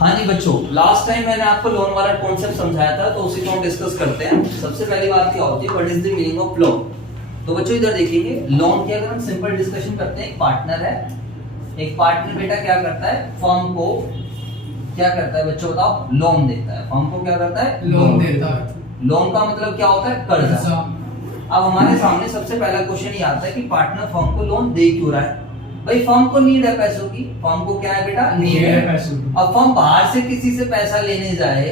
हाँ जी बच्चों, last time मैंने आपको लोन वाला कॉन्सेप्ट समझाया था, तो उसी को हम डिस्कस करते हैं। सबसे पहली बात क्या होती है, what is the meaning of loan. तो बच्चों इधर देखिए, लोन की अगर हम सिंपल डिस्कशन करते हैं, एक पार्टनर है, एक पार्टनर बेटा क्या करता है, फर्म को क्या करता है बच्चों बताओ, लोन देता है। फर्म को क्या करता है, लोन देता है। लोन का मतलब क्या होता है, कर्जा। अब हमारे सामने सबसे पहला क्वेश्चन ये आता है कि पार्टनर फर्म को लोन दे क्यों रहा है। भाई फर्म को नीड है पैसों की, फर्म को क्या है बेटा, नीड है पैसों की। अब फर्म बाहर से किसी से पैसा लेने जाए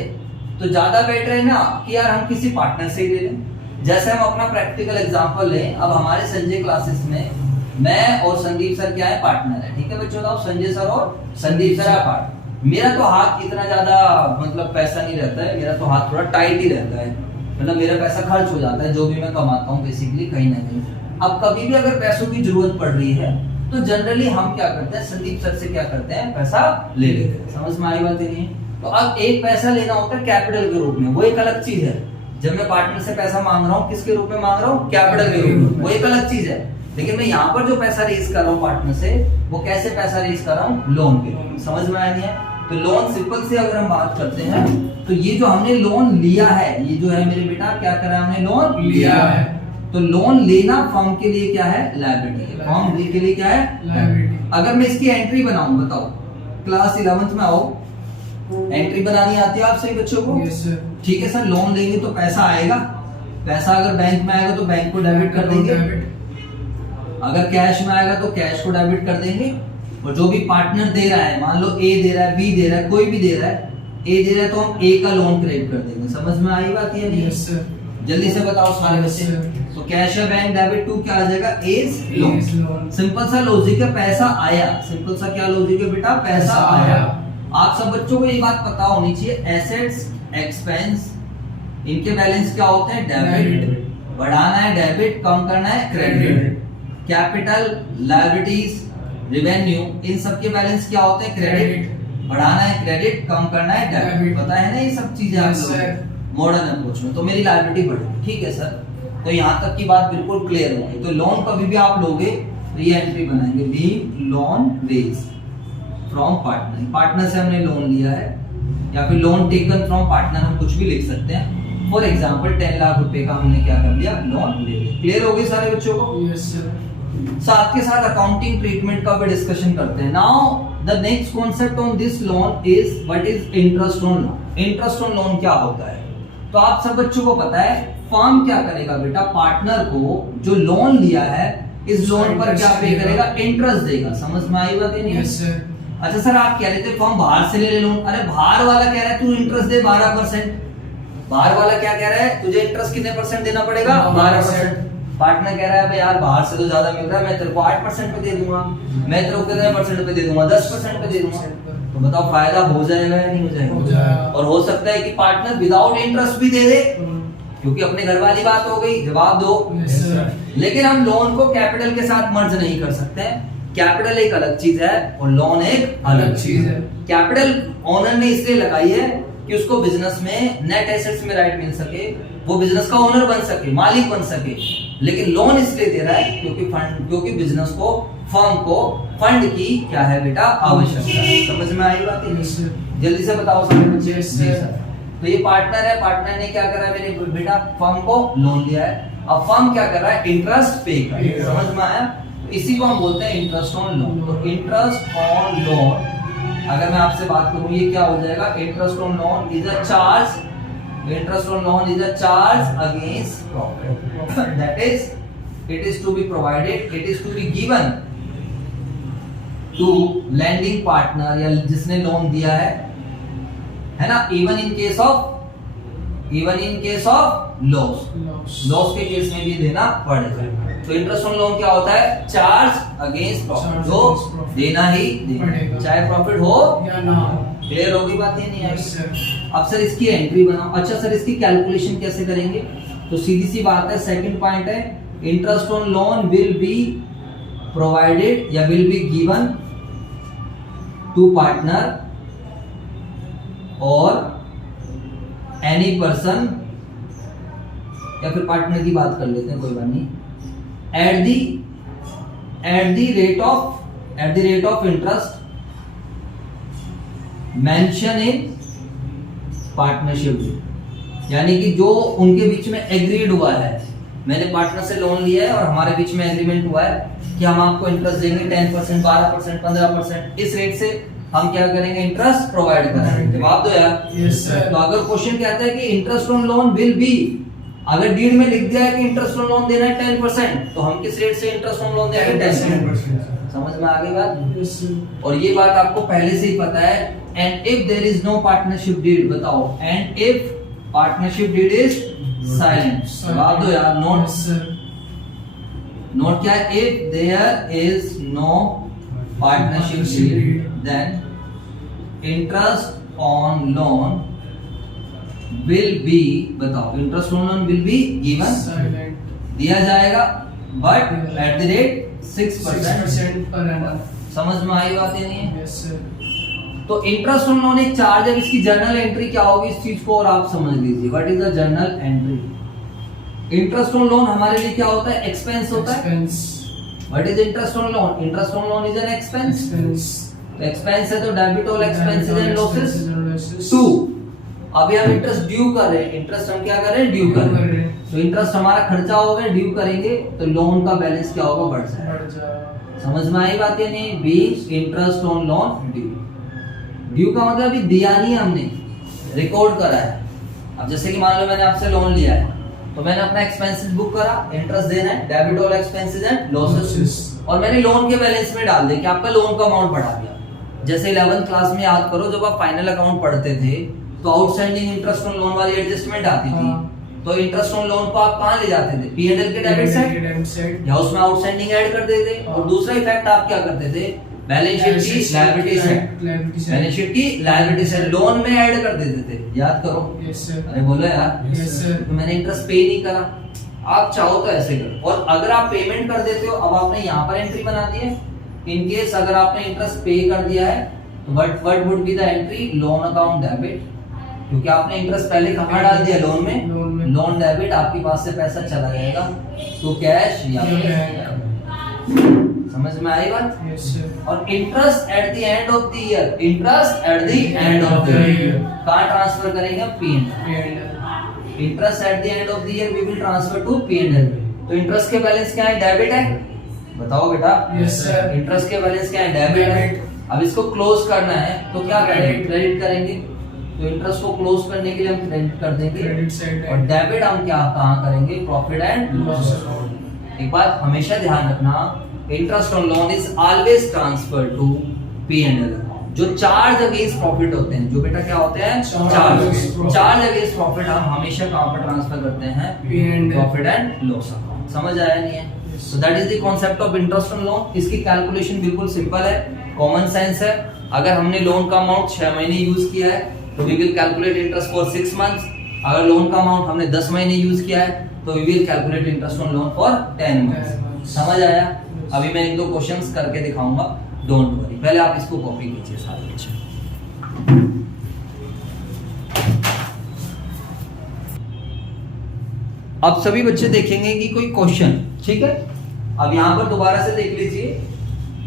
तो ज्यादा बेटर है ना कि यार हम किसी पार्टनर से ही ले लें। जैसे हम अपना प्रैक्टिकल एग्जांपल लें, अब हमारे संजय क्लासेस में मैं और संदीप सर क्या है, पार्टनर है। ठीक है बच्चों, बताओ संजय सर और संदीप सर है पार्टनर। मेरा तो हाथ इतना ज्यादा मतलब पैसा नहीं रहता है, मेरा तो हाथ थोड़ा टाइट ही रहता है, मतलब मेरा पैसा खर्च हो जाता है जो भी मैं कमाता हूँ बेसिकली कहीं ना कहीं। अब कभी भी अगर पैसों की जरूरत पड़ रही है तो जनरली हम क्या करते हैं, संदीप सर से क्या करते हैं, पैसा ले लेते हैं। समझ में आई बात नहीं? तो अब एक पैसा लेना होता है कैपिटल के रूप में, वो एक अलग चीज है। जब मैं पार्टनर से पैसा मांग रहा हूँ, किसके रूप में मांग रहा हूँ, कैपिटल के रूप में, वो एक अलग चीज है। लेकिन मैं यहाँ पर जो पैसा रेज कर रहा हूँ पार्टनर से, वो कैसे पैसा रेज कर रहा हूँ, लोन के रूप में। समझ में आया नहीं है? तो लोन सिंपल से अगर हम बात करते हैं, तो ये जो हमने लोन लिया है, ये जो है मेरे बेटा क्या करा है, हमने लोन लिया है। तो लोन लेना फर्म के लिए क्या है, लायबिलिटी है। फर्म के लिए क्या है, लायबिलिटी। अगर मैं इसकी एंट्री बनाऊं, बताओ क्लास 11th में आओ, एंट्री बनानी आती है आप सभी बच्चों को? Yes sir. ठीक है सर, लोन लेंगे तो पैसा आएगा, पैसा अगर बैंक में आएगा तो बैंक को डेबिट कर देंगे, अगर कैश में आएगा तो कैश को डेबिट कर देंगे। और जो भी पार्टनर दे रहा है, मान लो ए दे रहा है, बी दे रहा है, कोई भी दे रहा है, ए दे रहा है तो हम ए का लोन क्रेडिट कर देंगे। समझ में आई बात है नहीं? Yes sir. जल्दी से बताओ सारे बच्चे। तो कैश या बैंक डेबिट टू क्या आ जाएगा, एज लोन। सिंपल सा लॉजिक है, पैसा आया। सिंपल सा क्या लॉजिक है बेटा, पैसा आया। आप सब बच्चों को ये बात पता होनी चाहिए, एसेट्स एक्सपेंस इनके बैलेंस क्या होते हैं, डेबिट। बढ़ाना है डेबिट, कम करना है क्रेडिट। कैपिटल, लायबिलिटीज, रेवेन्यू, इन सब के बैलेंस क्या होते हैं, क्रेडिट। बढ़ाना है क्रेडिट, कम करना है डेबिट। पता है ना ये सब चीजें आप लोग मॉडर्न अप्रोच में। तो मेरी लायबिलिटी बढ़ेगी, ठीक है सर। तो यहाँ तक की बात बिल्कुल क्लियर होगी। तो लोन कभी भी आप लोगे तो ये एंट्री बनाएंगे, B loan raise from partner. Partner से हमने लोन लिया है, या फिर लोन टेकन फ्रॉम पार्टनर, हम कुछ भी लिख सकते हैं। फॉर एग्जांपल 10 लाख रुपए का हमने क्या कर लिया, लोन ले लिया। क्लियर हो गई सारे बच्चों को? Yes sir. साथ के साथ अकाउंटिंग ट्रीटमेंट का भी डिस्कशन करते हैं। Now the next concept on this loan is what is interest on loan. Interest on loan क्या होता है? तो आप सब बच्चों को पता है, फर्म क्या करेगा बेटा, पार्टनर को जो लोन लिया है, इस लोन पर क्या पे करेगा, इंटरेस्ट देगा। समझ में आई बात नहीं? Yes sir. अच्छा सर, आप कह रहे थे फर्म बाहर से ले लोन। अरे बाहर वाला कह रहा है तू इंटरेस्ट दे 12%। बाहर वाला क्या कह रहा है, तुझे इंटरेस्ट कितने परसेंट देना पड़ेगा, 12%। पार्टनर कह रहा है भाई यार बाहर से तो ज्यादा मिल रहा है, मैं तेरे को 8% पे दे दूंगा, मैं तेरे को कितने परसेंट पे दे दूंगा, 10% पे दे दूंगा। तो बताओ फायदा हो जाएगा या नहीं हो जाएगा? और हो सकता है कि पार्टनर विदाउट इंटरेस्ट भी दे दे, क्योंकि अपने घर वाली बात हो गई, जवाब दो। लेकिन हम लोन को कैपिटल के साथ मर्ज नहीं कर सकते हैं। कैपिटल एक अलग चीज है और लोन एक अलग चीज है। कैपिटल ओनर ने इसलिए लगाई है कि उसको बिजनेस में नेट एसेट्स में राइट मिल सके, वो बिजनेस का ओनर बन सके, मालिक बन सके। लेकिन लोन इसलिए दे रहा है क्योंकि बिजनेस को, फर्म को फंड की क्या है बेटा, आवश्यकता है। समझ में आई बात? जल्दी से बताओ सारे बच्चे। तो ये पार्टनर है, पार्टनर ने क्या करा मेरे बेटा, फर्म को लोन लिया है। अब फर्म क्या कर रहा है, इंटरेस्ट पे कर रहा है। समझ में आया? तो इसी को हम बोलते हैं इंटरेस्ट ऑन लोन। तो इंटरेस्ट ऑन लोन, अगर मैं आपसे बात करूं ये क्या हो जाएगा, interest on loan is a charge, interest on loan is a charge against profit, that is it is to be provided, it is to be given to lending partner या जिसने लोन दिया है ना, even in case of loss के case में भी देना पड़ेगा। तो इंटरेस्ट ऑन लोन क्या होता है, चार्ज अगेंस्ट प्रॉफिट, जो देना ही देना, चाहे प्रॉफिट हो या ना हो। क्लियर होगी बात? नहीं आई? अब सर इसकी एंट्री बनाओ। अच्छा सर इसकी कैलकुलेशन कैसे करेंगे? तो सीधी सी बात है, सेकंड पॉइंट है, interest on loan will be provided या will be given to partner और एनी पर्सन, या फिर पार्टनर की बात कर लेते हैं, कोई बात नहीं, at the rate of interest mention in partnership deed, यानी कि जो उनके बीच में एग्रीड हुआ है, मैंने पार्टनर से लोन लिया है और हमारे बीच में एग्रीमेंट हुआ है कि हम आपको इंटरेस्ट देंगे 10%, 12%, 15%, इस रेट से हम क्या करेंगे, इंटरेस्ट प्रोवाइड करेंगे। जवाब दो यार। Yes sir. तो अगर क्वेश्चन कहता है कि interest on loan will B, अगर डीड में लिख दिया है कि इंटरेस्ट ऑन लोन देना है 10%, तो हम किस रेट से इंटरेस्ट ऑन लोन देंगे, 10%। समझ में आ गई बात? Yes sir. और ये बात आपको पहले से ही पता है। And if there is no partnership deed, बताओ, and if partnership deed is silent, जवाब दो यार। Note yes sir. नोट क्या है, if there is no partnership deed then interest on loan will be, बताओ, interest on loan will be given, silent, दिया जाएगा, but at the rate 6% 6% per annum. समझ में आई बात या नहीं? Yes sir. तो इंटरेस्ट ऑन लोन एक चार्ज है, इसकी जर्नल एंट्री क्या होगी इस चीज को और आप समझ लीजिए। What is the journal entry? Interest on loan हमारे लिए क्या होता है, एक्सपेंस होता है। Expense. What is interest on loan? Interest on loan is an expense. Expense. तो एक्सपेंस है तो debit all expenses and losses. 2, अभी हम इंटरेस्ट ड्यू कर रहे हैं, इंटरेस्ट हम क्या कर रहे हैं, ड्यू कर रहे हैं। तो इंटरेस्ट हमारा खर्चा हो गया, ड्यू करेंगे तो लोन का बैलेंस क्या होगा, बढ़ जाएगा। बढ़ जाएगा। समझ में आई बात या नहीं? B, interest on loan due. Due का मतलब अभी दिया नहीं हमने, रिकॉर्ड करा है। अब जैसे कि मान लो मैंने आपसे लोन लिया है, तो मैंने अपना एक्सपेंसेस बुक करा, इंटरेस्ट देना है, debit all expenses and losses, और मैंने लोन के बैलेंस में डाल दिया कि आपका लोन का अमाउंट बढ़ा दिया। जैसे 11th क्लास में याद करो, जब आप फाइनल अकाउंट पढ़ते थे तो आउटस्टैंडिंग इंटरेस्ट ऑन लोन वाली एडजस्टमेंट आती थी। तो इंटरेस्ट ऑन लोन को आप कहां ले जाते थे, P&L के डेबिट साइड, या उसमें आउटस्टैंडिंग ऐड कर देते थे। और दूसरा इफेक्ट आप क्या करते थे, बैलेंस शीट की लायबिलिटी साइड, बैलेंस शीट की लायबिलिटी साइड लोन में ऐड कर देते थे। याद करो। Yes sir. अरे बोलो यार। Yes sir. तो मैंने इंटरेस्ट पे नहीं करा, आप चाहो तो ऐसे करो। और अगर आप पेमेंट कर देते हो, अब आपने यहाँ पर एंट्री बना दी है, इन केस अगर आपने इंटरेस्ट पे कर दिया है तो what would be the entry, loan account debit, क्योंकि आपने इंटरेस्ट पहले कहाँ डाल दिया, लोन में। लोन डेबिट, आपके पास से पैसा चला जाएगा तो कैश या समझ में आई बात? Yes sir. और interest at the end of the year, interest at the end of the year कहाँ ट्रांसफर करेंगे, P&L। Interest at the end of the year we will transfer to P&L। तो interest के balance क्या है, debit है, बताओ बेटा। Yes sir. Interest के बैलेंस क्या है, डेबिट है। अब इसको क्लोज करना है तो क्या करेंगे, क्रेडिट करेंगे। तो इंटरेस्ट को क्लोज करने के लिए हम क्रेडिट कर देंगे, क्रेडिट साइड और डेबिट हम क्या कहाँ करेंगे, प्रॉफिट एंड लॉस। एक बात हमेशा ध्यान रखना, interest on loan is always transfer to P&L। जो चार्ज अगेंस्ट प्रॉफिट होते हैं, जो बेटा क्या होते हैं, चार्ज अगेंस्ट प्रॉफिट, हम हमेशा कहाँ पर ट्रांसफर करते हैं, प्रॉफिट एंड लॉस अकाउंट। समझ आया नहीं है? So that is the concept of interest on loan. इसकी कैलकुलेशन बिल्कुल सिंपल है, कॉमन सेंस है। अगर हमने लोन का अमाउंट 6 महीने यूज किया है तो we will calculate interest for 6 months. अगर लोन का अमाउंट हमने 10 महीने यूज किया है तो we will calculate interest on loan for 10 months. समझ आया? अभी मैं 1-2 क्वेश्चंस करके दिखाऊंगा, डोंट वरी। पहले आप इसको कॉपी कीजिए सारे बच्चे। अब सभी बच्चे देखेंगे कि कोई क्वेश्चन, ठीक है। अब यहाँ पर दोबारा से देख लीजिए।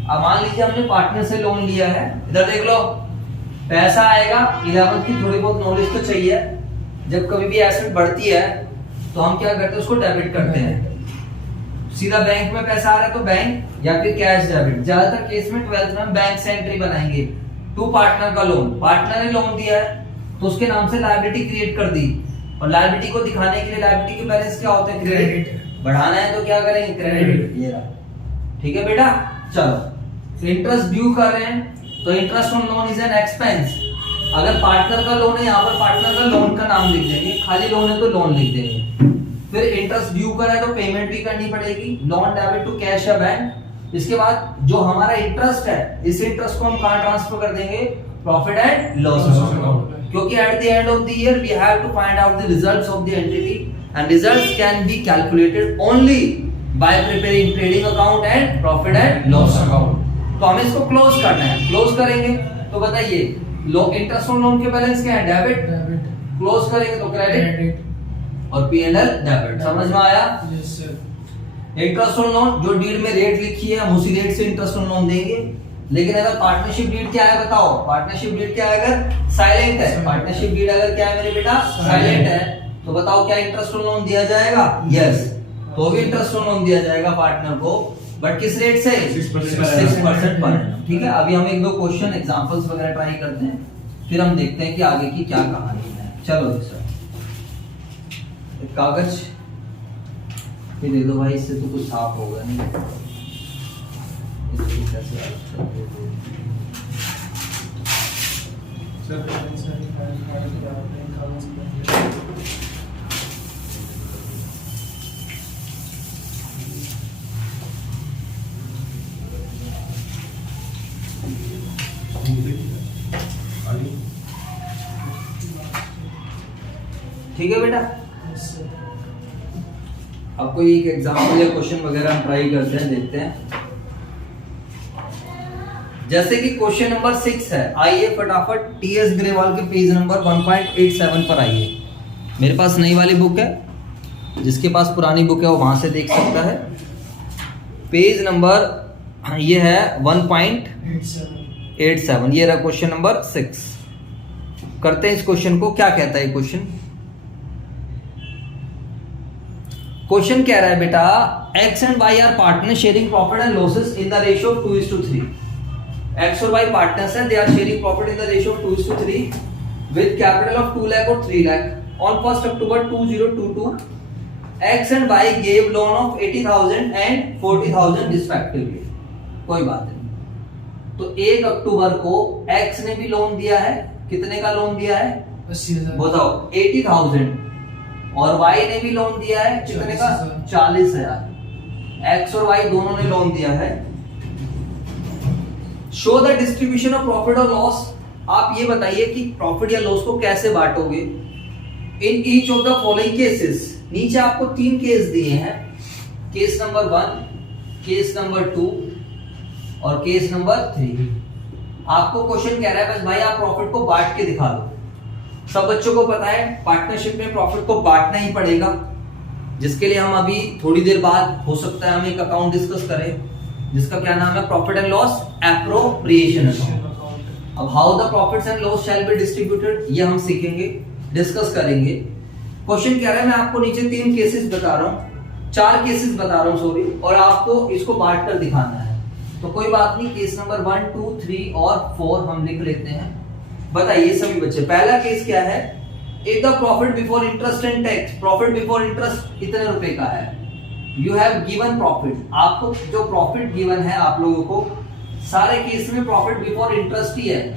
अब मान लीजिए हमने पार्टनर से लोन लिया है, इधर देख लो, पैसा आएगा। 11th की थोड़ी बहुत नॉलेज तो चाहिए। जब कभी भी एसेट बढ़ती है तो हम क्या करते हैं, उसको डेबिट करते हैं। सीधा बैंक में पैसा आ रहा है तो बैंक, या फिर कैश डेबिट। ज्यादातर केस में 12th में हम बैंक से एंट्री बनाएंगे। टू पार्टनर का लोन, पार्टनर ने लोन दिया है तो उसके नाम से लायबिलिटी क्रिएट कर दी, और लायबिलिटी को दिखाने के लिए लायबिलिटी के बैलेंस क्या होते हैं, क्रेडिट। बढ़ाना है तो क्या करेंगे, क्रेडिट। ये रहा, ठीक है बेटा। चलो, इंटरेस्ट ड्यू कर रहे हैं तो interest on loan is an expense. अगर पार्टनर का लोन है, यहाँ पर पार्टनर का लोन का नाम लिख देंगे, खाली लोन है तो लोन लिख देंगे। फिर इंटरेस्ट ड्यू करा है तो पेमेंट भी करनी पड़ेगी, लोन डेबिट टू कैश या बैंक। इसके बाद जो हमारा इंटरेस्ट है, इस इंटरेस्ट को हम कहाँ ट्रांसफर कर देंगे, प्रॉफिट एंड लॉस अकाउंट। क्योंकि at the end of the year we have to find out the results of the entity, and results can be calculated only by preparing trading account and profit and loss account. तो हमें इसको close करना है। Close करेंगे तो बताइए, interest on loan के balance क्या है, डेबिट। क्लोज करेंगे तो क्रेडिट, और P&L डेबिट। समझ में आया? Yes sir. Interest on loan, जो डीड में रेट लिखी है हम उसी रेट से इंटरेस्ट ऑन लोन देंगे। लेकिन अगर पार्टनरशिप डीड क्या है बताओ, पार्टनरशिप डीड क्या है अगर साइलेंट है, पार्टनरशिप डीड अगर क्या है मेरे बेटा साइलेंट है, तो बताओ क्या इंटरेस्ट ऑन लोन दिया जाएगा? यस, तो भी इंटरेस्ट ऑन लोन दिया जाएगा पार्टनर को, बट किस रेट से? 6% पर annum। ठीक है, अभी हम एक दो क्वेश्चन एग्जांपल्स वगैरह ट्राई करते हैं, फिर हम देखते हैं कि आगे की क्या कहानी है। चलो जी सर, एक कागज फिर दे दो भाई, इससे तो कुछ साफ होगा नहीं। इसको कैसे अलग कर दे? ठीक है बेटा, अब कोई एक एग्जाम्पल या क्वेश्चन वगैरह हम ट्राई करते हैं, देखते हैं। जैसे कि क्वेश्चन नंबर 6 है, आइए फटाफट टीएस ग्रेवाल के पेज नंबर 1.87 पर आइए। मेरे पास नई वाली बुक है, जिसके पास पुरानी बुक है वो वहां से देख सकता है। पेज नंबर ये है 1.87, ये रहा क्वेश्चन नंबर 6। करते हैं इस क्वेश्चन को, क्या कहता है क्वेश्चन? क्वेश्चन कह रहा है बेटा, X and Y are partner sharing profit and losses in the ratio of 2:3। X और वाई पार्टनर्स हैं, they are sharing profit in the ratio of 2:3 with capital of 2 lakh और 3 lakh. On 1 October 2022 X and Y gave loan of 80,000 and 40,000 respectively. कोई बात नहीं, तो 1 अक्टूबर को x ने भी लोन दिया है, कितने का लोन दिया है? 80,000 बताओ, 80,000, और वाई ने भी लोन दिया है कितने का? 40,000। एक्स और वाई दोनों ने लोन दिया है। Show the distribution of profit और लॉस। आप ये बताइए कि प्रॉफिट या लॉस को कैसे बांटोगे in each of the following cases. नीचे आपको 3 केस दिए हैं, केस नंबर 1, केस नंबर 2 और केस नंबर 3। आपको क्वेश्चन कह रहा है बस भाई आप प्रॉफिट को बांट के दिखा दो। सब बच्चों को पता है पार्टनरशिप में प्रॉफिट को बांटना ही पड़ेगा, जिसके लिए हम अभी थोड़ी देर बाद हो सकता है हम एक अकाउंट डिस्कस करें, जिसका क्या नाम है? Profit and loss appropriation account. अब how the profits and loss shall be distributed, ये हम सीखेंगे, डिस्कस करेंगे। क्वेश्चन कह रहा है मैं आपको नीचे 3 केसेस बता रहा हूं, 4 केसेस बता रहा हूं सॉरी, और आपको इसको बांट कर दिखाना है। तो कोई बात नहीं, केस नंबर 1, 2, 3 और 4 हम लिख लेते हैं। बताइए सभी बच्चे, पहला केस क्या है? एक the profit before interest and tax. Profit before interest इतने रुपए का है। यू हैव गिवन प्रॉफिट, आपको जो प्रॉफिट गिवन है आप लोगों को, सारे केस में प्रॉफिट बिफोर इंटरेस्ट ही है,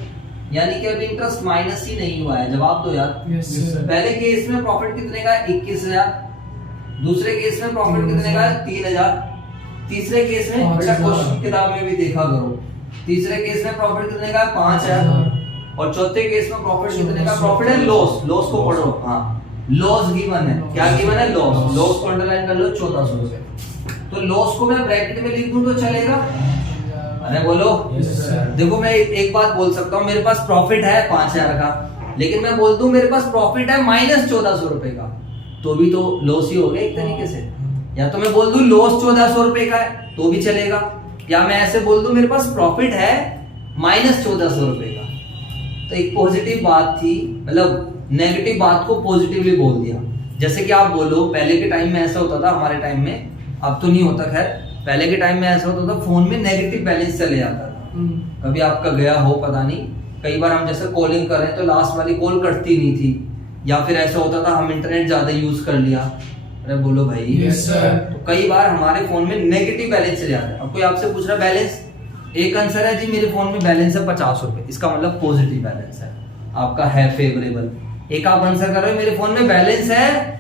यानी कि अभी इंटरेस्ट माइनस ही नहीं हुआ है। जवाब दो यार। पहले केस में प्रॉफिट कितने का है? 21,000। दूसरे केस में प्रॉफिट कितने का है? 3,000। तीसरे केस में बेटा क्वेश्चन किताब में भी देखा करो, तीसरे केस में प्रॉफिट कितने का है? 5,000। और चौथे केस में प्रॉफिट कितने का? प्रॉफिट है लॉस, लॉस को पढ़ो। हाँ, लॉस गिवन है, क्या गिवन है? लॉस। लॉस को अंडरलाइन कर लो, 1400 रुपए। तो लॉस को मैं ब्रैकेट में लिख दूं तो चलेगा? अरे बोलो। देखो मैं एक बात बोल सकता हूँ, मेरे पास प्रॉफिट है 5,000 का, लेकिन मैं बोल दूं मेरे पास प्रॉफिट है -1400 रुपए का, तो भी तो लॉस ही हो गया एक तरीके से। या तो मैं बोल दूं लॉस 1400 रुपए का है तो भी चलेगा, या मैं ऐसे बोल दूं मेरे पास प्रॉफिट है -1400 रुपए का। तो एक पॉजिटिव बात थी, मतलब नेगेटिव बात को पॉजिटिवली बोल दिया। जैसे कि आप बोलो पहले के टाइम में ऐसा होता था, हमारे टाइम में, अब तो नहीं होता खैर, पहले के टाइम में ऐसा होता था फोन में नेगेटिव बैलेंस चले जाता था। कभी आपका गया हो पता नहीं, कई बार हम जैसे कॉलिंग कर रहे हैं तो लास्ट वाली कॉल कटती नहीं थी, या फिर ऐसा होता था हम इंटरनेट ज्यादा यूज कर लिया। अरे बोलो भाई। Yes sir. तो कई बार हमारे फोन में नेगेटिव बैलेंस चले जाता है। अब कोई आपसे पूछ रहा है बैलेंस, एक आंसर है जी मेरे फोन में बैलेंस है 50 रुपए, इसका मतलब पॉजिटिव बैलेंस है, आपका है फेवरेबल। एक आप आंसर कर रहे हो मेरे फोन में बैलेंस है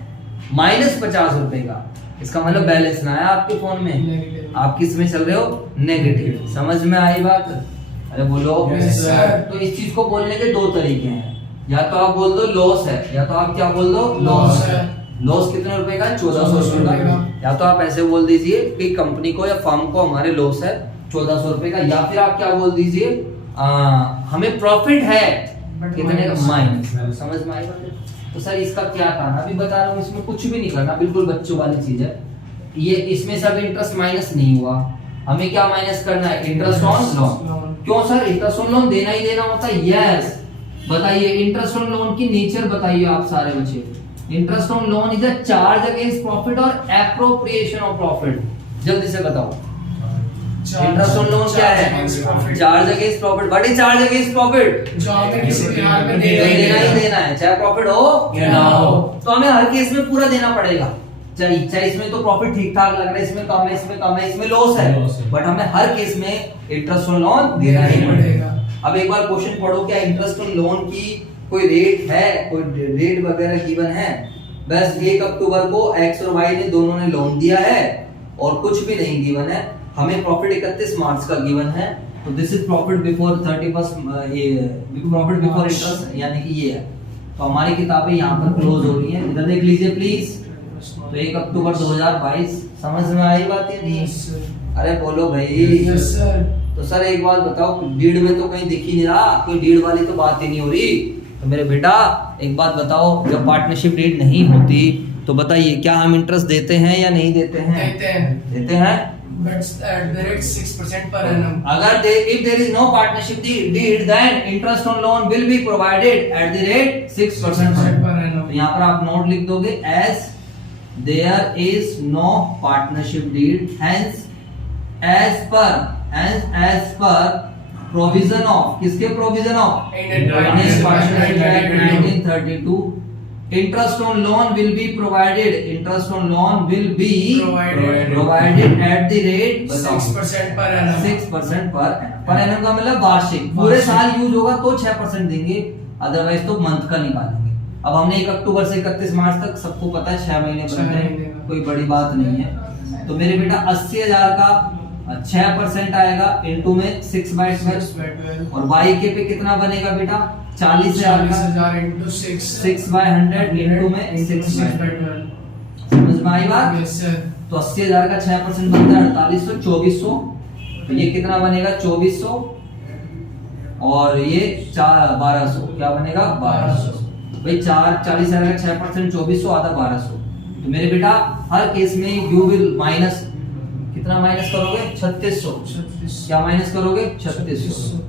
-50 रुपए का, इसका मतलब बैलेंस ना है आपके फोन में, आप किस में चल रहे हो? नेगेटिव। समझ में आई बात? अरे बोलो। Yes sir. तो इस चीज को बोलने के 2 तरीके हैं, या तो आप बोल दो लॉस है, या तो आप क्या बोल दो? लॉस है। लॉस कितने रुपए का? 1400 रुपए का। या तो आप ऐसे बोल दीजिए कि कंपनी को या फर्म को हमारे लॉस है 1400 रुपए का, या फिर आप क्या बोल दीजिए हमें प्रॉफिट है कितने का? माइनस। समझ में आई बात? तो सर इसका क्या करना, अभी बता रहा हूँ, इसमें कुछ भी नहीं करना, बिल्कुल बच्चों वाली चीज है ये। इसमें सब इंटरेस्ट माइनस नहीं हुआ, हमें क्या माइनस करना है? Interest on loan. क्यों सर, इंटरेस्ट ऑन लोन देना ही देना होता है? यस। बताइए इंटरेस्ट ऑन लोन की नेचर बताइए आप सारे बच्चे। Interest on loan is a charge against profit और एप्रोप्रिएशन ऑफ प्रॉफिट। जल्दी से बताओ, इंटरेस्ट ऑन लोन क्या है? Charge against profit. What is charge against profit? जो हमें किसी भी हाल में देना ही देना है, चाहे प्रॉफिट हो या ना हो। तो हमें हर केस में पूरा देना पड़ेगा। चाहे इसमें तो प्रॉफिट ठीक ठाक लग रहा है, इसमें कम है, इसमें कम है, इसमें लॉस है, बट हमें हर केस में इंटरेस्ट ऑन लोन देना ही पड़ेगा। अब एक बार क्वेश्चन पढ़ो, क्या इंटरेस्ट ऑन लोन की कोई रेट है, कोई रेट वगैरह गिवन है? बस 1 अक्टूबर को एक्स और वाई ने दोनों ने लोन दिया है और कुछ भी नहीं गिवन है। हमें प्रॉफिट 31 मार्च का गिवन है, तो दिस इज प्रॉफिट बिफोर 31 ये प्रॉफिट बिफोर इंटरेस्ट, यानी कि ये है। तो हमारी किताबें यहाँ पर क्लोज हो रही हैं, इधर देख लीजिए प्लीज। तो 1 अक्टूबर 2022 समझ में आई बात है? नहीं? अरे बोलो भाई। तो सर एक बात बताओ, डीड में तो कहीं दिख ही नहीं रहा, कोई डीड वाली तो बात ही नहीं हो रही। तो मेरे बेटा एक बात बताओ, जब पार्टनरशिप डीड नहीं होती तो बताइए क्या हम इंटरेस्ट देते हैं या नहीं देते हैं? देते हैं। But at the rate 6% per annum. अगर if there is no partnership deed, then interest on loan will be provided at the rate 6% per annum. तो यहाँ पर आप नोट लिख दोगे, as there is no partnership deed, hence as per provision of, किसके provision of? Indian Partnership Act 1932, interest on loan will be provided. Interest on loan will be provided at the rate 6% per annum. 6% per annum. पर annum का मतलब वार्षिक, पूरे साल use होगा तो 6% देंगे, अदरवाइज तो मंथ का निकालेंगे। अब हमने 1 अक्टूबर से 31 मार्च तक सबको पता है 6 महीने बनते हैं, कोई बड़ी बात नहीं है। तो मेरे बेटा 80,000 का 6% आएगा, इनटू में 6/12 और y के पे कितना बनेगा बेटा? 40,000 का 6/100 इनटू में 6/12। समझ में आई बात? Yes sir. तो 80,000 का 6% बनता है 4800, 2400। तो ये कितना बनेगा? 2400 और ये 1200, क्या बनेगा? 1200। भाई 40,000 का 6% 2400 आधा 1200। तो मेरे बेटा हर केस में यू विल माइनस, कितना माइनस करोगे? 3600। क्या माइनस करोगे? 3600।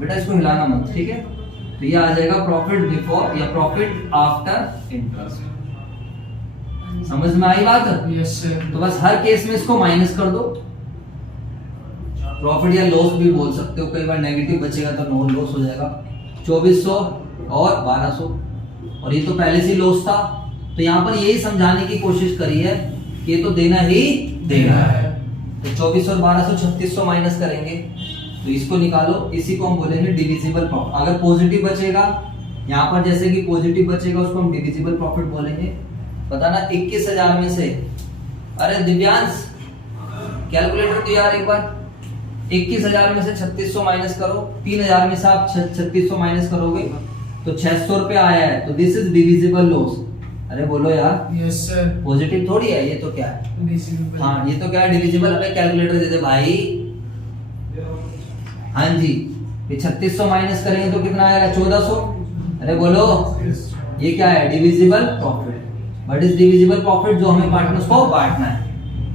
बेटा इसको हिलाना मत, ठीक है? तो ये आ जाएगा प्रॉफिट बिफोर या प्रॉफिट आफ्टर इंटरेस्ट। समझ में आई बात? Yes sir. तो बस हर केस में इसको माइनस कर दो। प्रॉफिट या लॉस भी बोल सकते हो, कई बार नेगेटिव बचेगा तो नो लॉस हो जाएगा। 2400 और 1200, और ये तो पहले से लॉस था, तो यहाँ पर यही समझाने की कोशिश करी है कि ये तो देना ही देना है। तो 2400 और 1200 3600 माइनस करेंगे, तो इसको निकालो, इसी को हम बोलेंगे डिविजिबल प्रॉफिट। अगर पॉजिटिव बचेगा यहाँ पर, जैसे कि पॉजिटिव बचेगा उसको हम डिविजिबल प्रॉफिट बोलेंगे। बताना 21,000 में से, अरे दिव्यांश कैलकुलेटर दो यार एक बार। 21,000 में से 3600 माइनस करो, 3,000 में से आप 3600 माइनस करोगे तो 600 रुपए आया है, तो दिस इज डिविजिबल लॉस। अरे बोलो यार। Yes sir. पॉजिटिव थोड़ी है, ये तो क्या है? हाँ ये तो क्या है? डिविजिबल। अबे कैलकुलेटर दे दे भाई। हाँ जी, ये 3600 माइनस करेंगे तो कितना आएगा? 1400। अरे बोलो, ये क्या है? Divisible profit. What is divisible profit? जो हमें पार्टनर्स को बांटना है।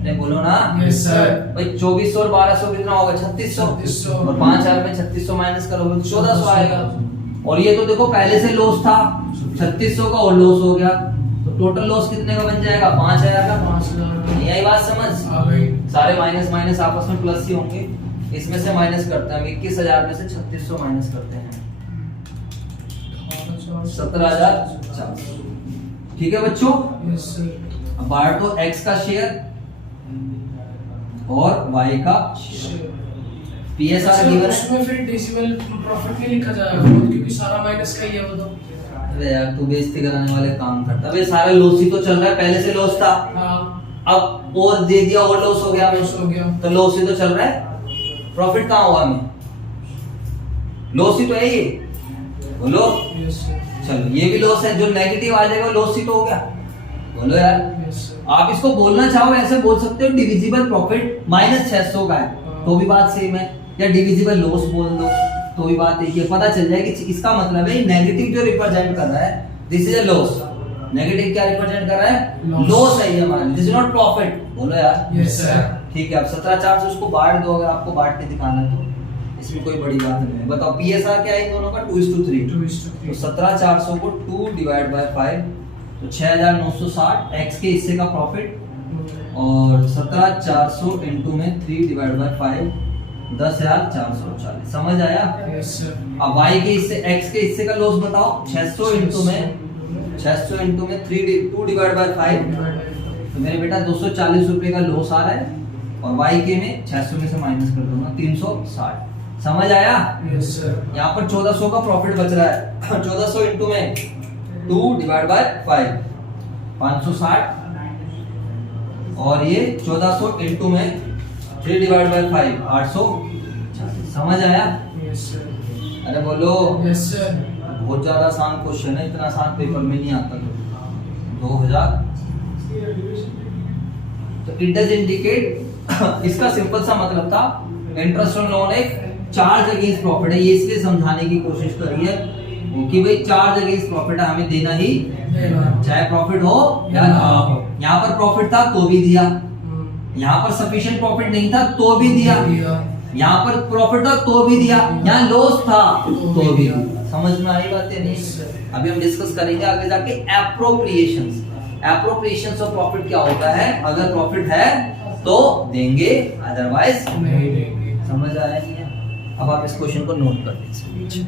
अरे बोलो ना। Yes sir. भाई 2400 और 1200 कितना होगा? 3600। और 5000 में 3600 माइनस करोगे तो 1400 आएगा। और ये तो देखो पहले से लॉस था, 3600 का और लॉस हो गया, तो टोटल लॉस कितने का बन जाएगा? 5000 का। 5000। यही बात समझ? सारे माइनस माइनस आपस में प्लस ही होंगे। इसमें से माइनस करते हैं, 21,000 में से 3600 माइनस करते हैं, 17,400। ठीक है बच्चों? Yes sir. अब बांट दो x का शेयर और y का शेयर। पीएसआर गिवन है। उसमें फिर डिविजिबल प्रॉफिट नहीं लिखा जाएगा क्योंकि सारा माइनस का ही है वो तो। अरे यार तू बेइज्जती कराने वाले काम करता है। सारा लॉस ही तो चल रहा है, पहले से लॉस था। हाँ। अब और दे दिया और लॉस हो गया, लॉस हो गया, तो लॉस ही तो चल रहा है। प्रॉफिट कहाँ हुआ? हमें लॉस ही तो है ये। बोलो। Yes sir. चलो ये भी लॉस है, जो नेगेटिव आ जाएगा लॉस ही तो हो गया। बोलो यार। Yes sir. आप इसको बोलना चाहो ऐसे बोल सकते हो, डिविजिबल प्रॉफिट -600 का है तो भी बात सेम है, या डिविजिबल लॉस बोल दो तो भी बात एक ही है। पता चल जाए कि इसका मतलब है नेगेटिव जो रिप्रेजेंट कर रहा है this is a loss. Negative क्या रिप्रेजेंट कर रहा है? लॉस है ये हमारा, दिस इज नॉट प्रॉफिट। बोलो यार। Yes sir. ठीक है, अब 17,400 उसको बांट दो, अगर आपको बांट के दिखाना है तो इसमें कोई बड़ी बात नहीं है। बताओ पीएसआर क्या है इन दोनों का 2:3। तो 17,400 को 2 डिवाइड बाय 5 तो 6,960 एक्स के हिस्से का प्रॉफिट, और 17,400 इनटू में 3 डिवाइड बाय 5 10,440। समझ आया? Yes sir. अब y के हिस्से x के हिस्से का लॉस बताओ। 600 इनटू में 2 डिवाइड बाय 5 तो मेरे बेटा 240 रुपए का लॉस आ रहा है, और y के में 600 में से माइनस कर दूंगा 360। समझ आया? Yes sir. यहाँ पर 1400 का प्रॉफिट बच रहा है। 1400 इनटू में 2 डिवाइड बाय 5 560, और ये 1400 इनटू में 3 डिवाइड बाय 5 840। समझ आया? Yes sir. अरे बोलो। Yes sir. बहुत ज्यादा आसान क्वेश्चन है, इतना आसान पेपर में नहीं आता। तो 2000 तो इट डज इंडिकेट, इसका सिंपल सा मतलब था इंटरेस्ट ऑन लोन एक चार्ज अगेंस्ट प्रॉफिट है। ये इसलिए समझाने की कोशिश करी है कि भाई चार्ज अगेंस्ट प्रॉफिट है, हमें देना ही चाहे प्रॉफिट हो या ना हो। यहाँ पर प्रॉफिट था तो भी दिया, यहाँ पर सफिशिएंट प्रॉफिट नहीं था तो भी दिया, यहाँ पर प्रॉफिट था तो भी दिया, यहाँ लॉस था तो भी दिया। समझ में आई बातें? नहीं। अभी हम डिस्कस करेंगे आगे जाके एप्रोप्रिएशंस। एप्रोप्रिएशंस ऑफ प्रॉफिट क्या होता है? अगर प्रॉफिट है तो देंगे, अदरवाइज नहीं देंगे। समझ आया नहीं है? अब आप इस क्वेश्चन को नोट कर लीजिए।